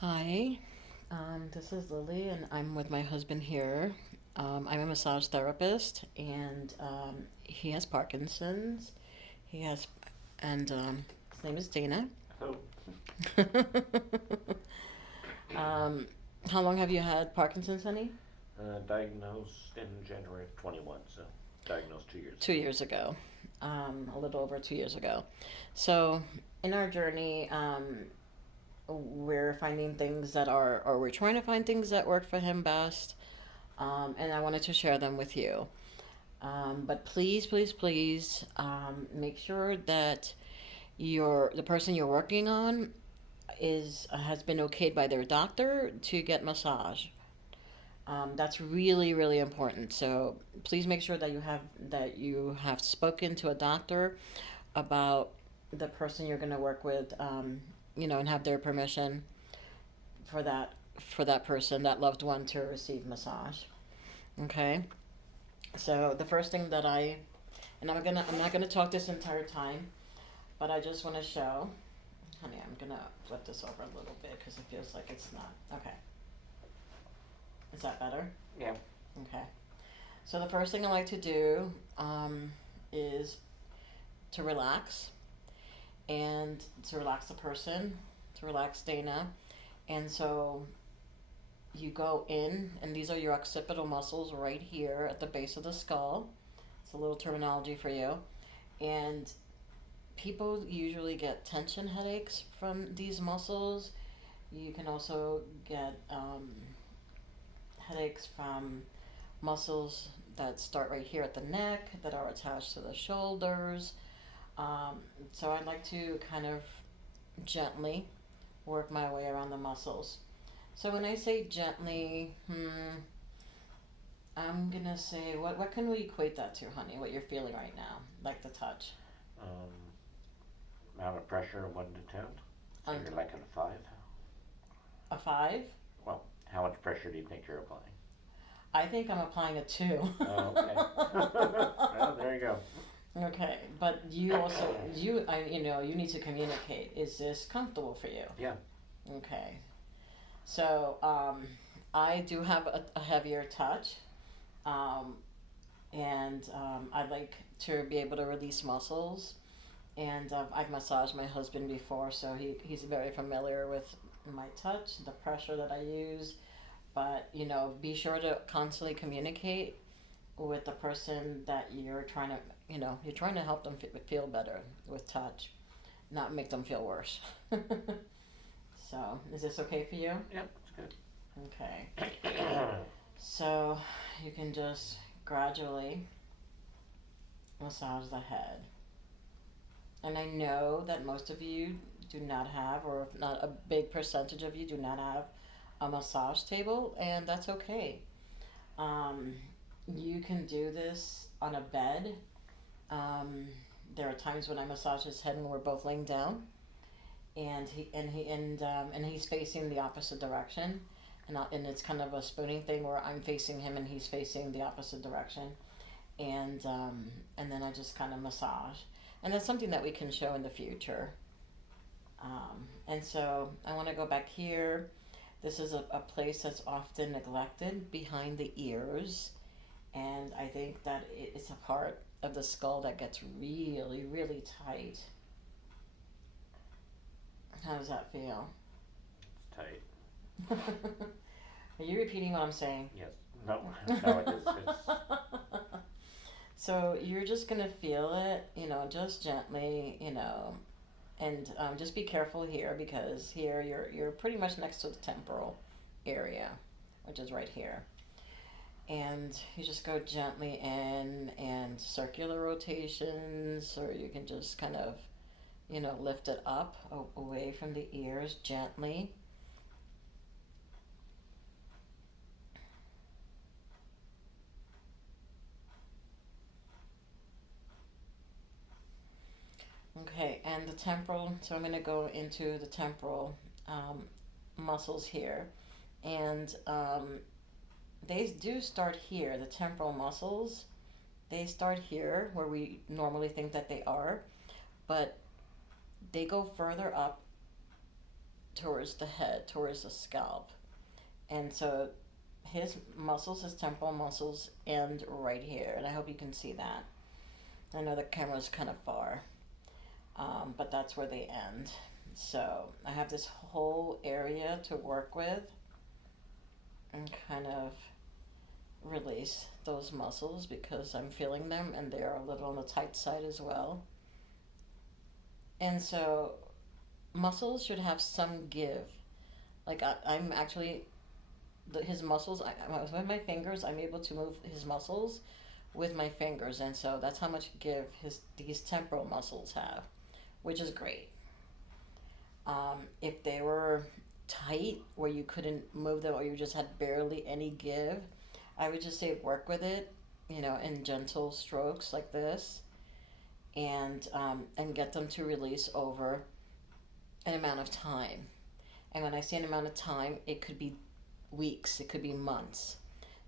Hi, this is Lily, and I'm with my husband here. I'm a massage therapist, and he has Parkinson's. He has, and his name is Dana. Oh, um, how long have you had Parkinson's, honey? diagnosed in January of 21, so diagnosed 2 years Two ago. years ago, a little over 2 years ago. So, in our journey, we're finding things that are, or we're trying to find things that work for him best, and I wanted to share them with you. But please, please, please, make sure that the person you're working on is has been okayed by their doctor to get massage. That's really, really important. So please make sure that you have spoken to a doctor about the person you're going to work with, and have their permission for that person, that loved one, to receive massage. Okay. So the first thing that I'm not gonna talk this entire time, but I just want to show, honey, I'm gonna flip this over a little bit because it feels like it's not. Okay, is that better? Yeah. Okay. So the first thing I like to do is to relax and to relax the person, to relax Dana, and so you go in, and these are your occipital muscles right here at the base of the skull. It's a little terminology for you, and people usually get tension headaches from these muscles. You can also get headaches from muscles that start right here at the neck that are attached to the shoulders. Um, so I like to kind of gently work my way around the muscles. So when I say gently, I'm gonna say what can we equate that to, honey? What you're feeling right now, like the touch. Um, Amount of pressure, 1 to 10. So And you're like at a 5. a five. Well, how much pressure do you think you're applying? I think I'm applying a two. Oh, okay. Well, there you go. Okay, but you also you need to communicate. Is this comfortable for you? Yeah. Okay, so I do have a heavier touch, um, and I like to be able to release muscles. And I've massaged my husband before, so he's very familiar with my touch, the pressure that I use. But be sure to constantly communicate with the person that you're trying to help them feel better with touch, not make them feel worse. So, is this okay for you? Yep, it's Okay. good. So, you can just gradually massage the head. And I know that most of you do not have, or if not a big percentage of you do not have a massage table, and that's okay. Um, you can do this on a bed. Um, there are times when I massage his head when we're both laying down, and he's facing the opposite direction, and it's kind of a spooning thing where I'm facing him and he's facing the opposite direction, and then I just kind of massage, and that's something that we can show in the future. And so I want to go back here. This is a place that's often neglected behind the ears, and I think that it's a part of the skull that gets really, really tight. How does that feel? It's tight. Are you repeating what I'm saying? Yes. No, no, it is. It's, So you're just gonna feel it, just gently, and just be careful here because here you're pretty much next to the temporal area, which is right here. And you just go gently in and circular rotations, or you can just kind of, lift it up away from the ears gently. Okay, and the temporal, so I'm going to go into the temporal muscles here. And they do start here, the temporal muscles. They start here where we normally think that they are, but they go further up towards the head, towards the scalp. And so his muscles, his temporal muscles, end right here. And I hope you can see that. I know the camera's kind of far, but that's where they end. So I have this whole area to work with and kind of release those muscles because I'm feeling them and they're a little on the tight side as well. And so muscles should have some give. Like I'm actually, his muscles, with my fingers, I'm able to move his muscles with my fingers. And so that's how much give these temporal muscles have, which is great. If they were tight where you couldn't move them or you just had barely any give, I would just say work with it, in gentle strokes like this, and get them to release over an amount of time. And when I say an amount of time, it could be weeks, it could be months.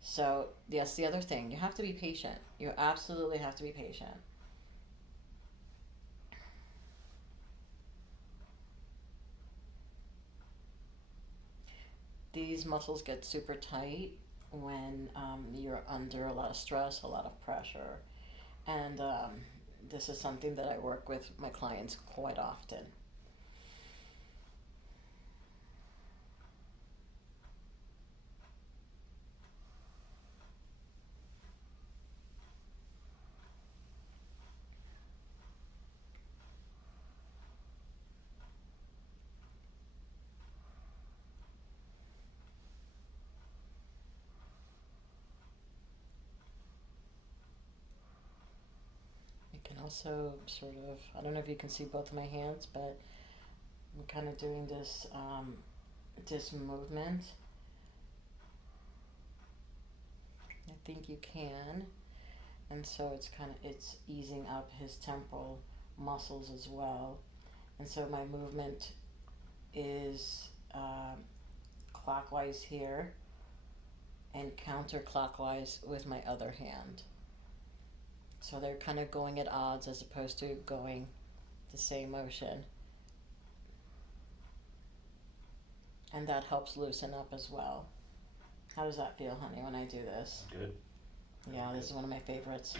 So that's the other thing. You have to be patient. You absolutely have to be patient. These muscles get super tight when you're under a lot of stress, a lot of pressure. And this is something that I work with my clients quite often. You can also sort of, I don't know if you can see both of my hands, but I'm kind of doing this movement. I think you can. And so it's easing up his temporal muscles as well. And so my movement is clockwise here and counterclockwise with my other hand. So they're kind of going at odds as opposed to going the same motion. And that helps loosen up as well. How does that feel, honey, when I do this? Good. Yeah, this is one of my favorites.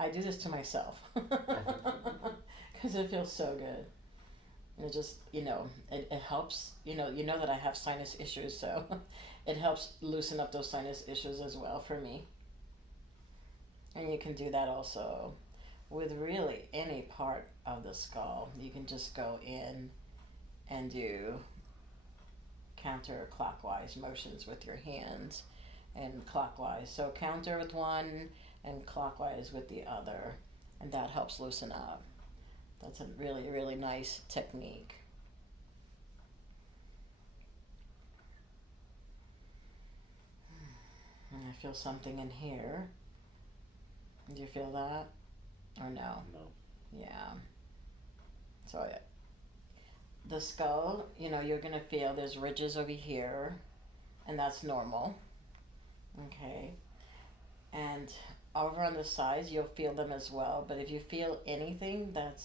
I do this to myself because it feels so good. And it just, it helps, you know that I have sinus issues, so it helps loosen up those sinus issues as well for me. And you can do that also with really any part of the skull. You can just go in and do counterclockwise motions with your hands and clockwise. So counter with one and clockwise with the other, and that helps loosen up. That's a really, really nice technique. And I feel something in here. Do you feel that? Or no? No. Yeah. So the skull, you're going to feel there's ridges over here, and that's normal. Okay. And over on the sides, you'll feel them as well. But if you feel anything that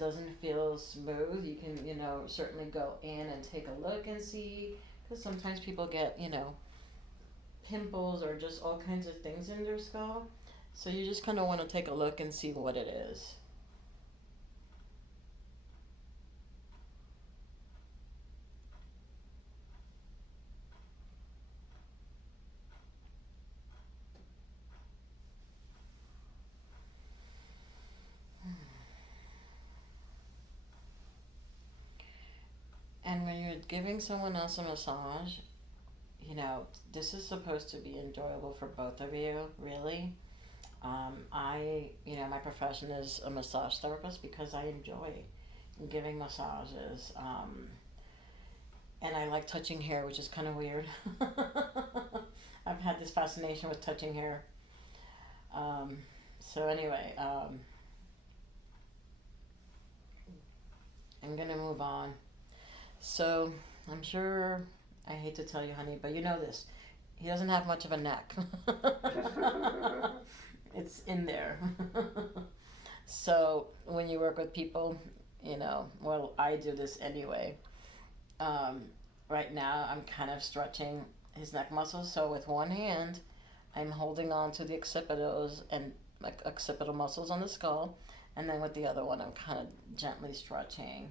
doesn't feel smooth, you can, certainly go in and take a look and see. Because sometimes people get, pimples or just all kinds of things in their skull. So you just kind of want to take a look and see what it is. And when you're giving someone else a massage, this is supposed to be enjoyable for both of you, really. My profession is a massage therapist because I enjoy giving massages. And I like touching hair, which is kind of weird. I've had this fascination with touching hair. So anyway, I'm going to move on. So I'm sure, I hate to tell you, honey, but you know this. He doesn't have much of a neck. It's in there. So when you work with people, Well, I do this anyway. Um, right now, I'm kind of stretching his neck muscles. So with one hand, I'm holding on to the occipitals and like occipital muscles on the skull, and then with the other one, I'm kind of gently stretching.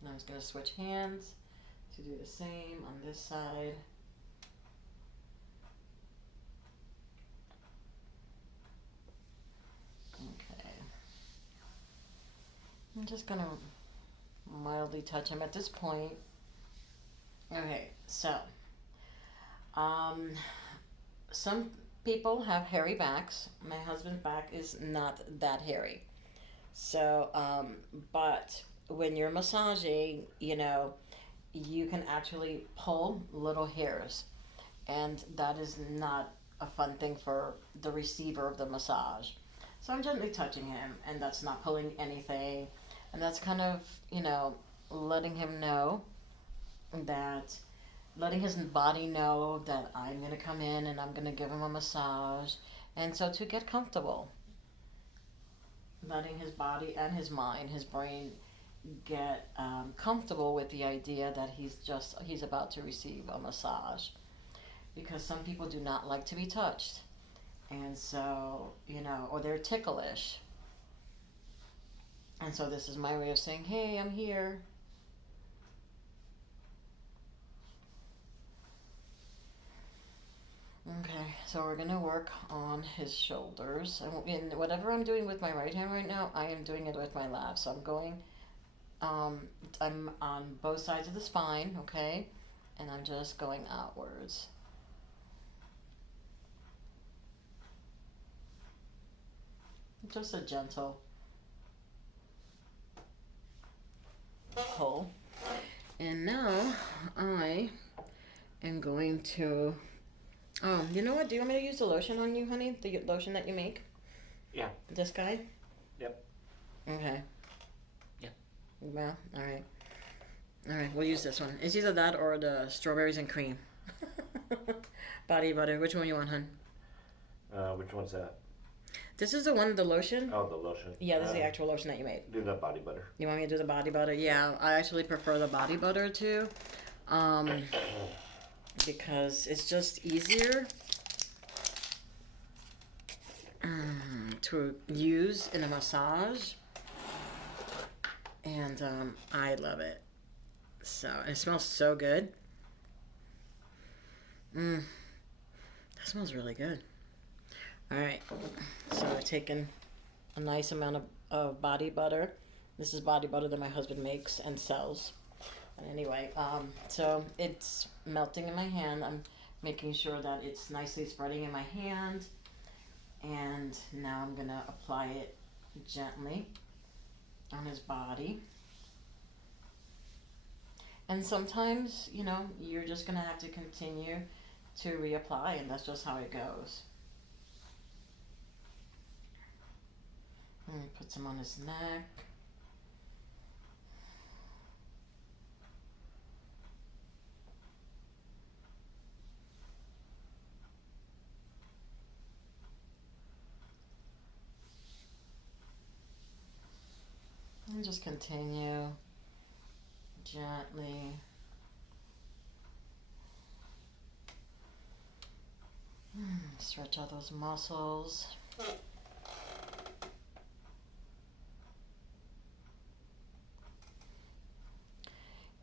And I'm just going to switch hands to do the same on this side. Okay. I'm just going to mildly touch him at this point. Okay, so some people have hairy backs. My husband's back is not that hairy. So, but when you're massaging, you can actually pull little hairs, and that is not a fun thing for the receiver of the massage. So I'm gently touching him, and that's not pulling anything, and that's kind of, letting him know that, letting his body know that I'm going to come in and I'm going to give him a massage, and so to get comfortable, letting his body and his mind, his brain, get comfortable with the idea that he's about to receive a massage, because some people do not like to be touched, and so or they're ticklish, and so this is my way of saying, hey, I'm here. Okay, so we're gonna work on his shoulders, and whatever I'm doing with my right hand right now, I am doing it with my left. So I'm on both sides of the spine, okay, and I'm just going outwards. Just a gentle pull. And now I am going to. Oh, you know what? Do you want me to use the lotion on you, honey? The lotion that you make? Yeah. This guy? Yep. Okay. Yeah. Well, all right. All right, we'll use this one. It's either that or the strawberries and cream. Body butter. Which one you want, hon? Which one's that? This is the one, the lotion? Oh, the lotion. Yeah, this is the actual lotion that you made. Do the body butter. You want me to do the body butter? Yeah, I actually prefer the body butter too. Because it's just easier to use in a massage, and I love it. So it smells so good. That smells really good. All right, so we're taking a nice amount of body butter. This is body butter that my husband makes and sells. But anyway, so it's melting in my hand. I'm making sure that it's nicely spreading in my hand. And now I'm going to apply it gently on his body. And sometimes, you're just going to have to continue to reapply, and that's just how it goes. And put some on his neck. And just continue gently. Stretch out those muscles.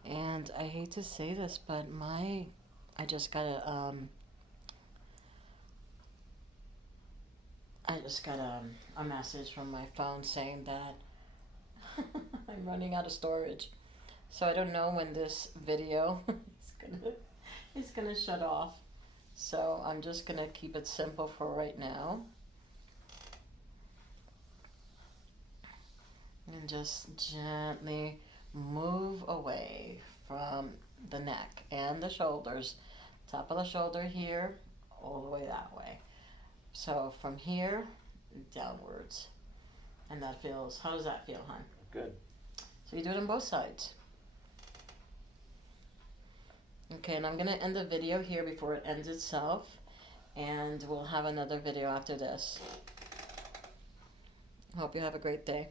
And I hate to say this, but I just got a message from my phone saying that I'm running out of storage. So I don't know when this video is gonna shut off. So I'm just gonna keep it simple for right now. And just gently move away from the neck and the shoulders. Top of the shoulder here, all the way that way. So from here, downwards. And that feels, how does that feel, hon? Good. So you do it on both sides. Okay, and I'm gonna end the video here before it ends itself, and we'll have another video after this. Hope you have a great day.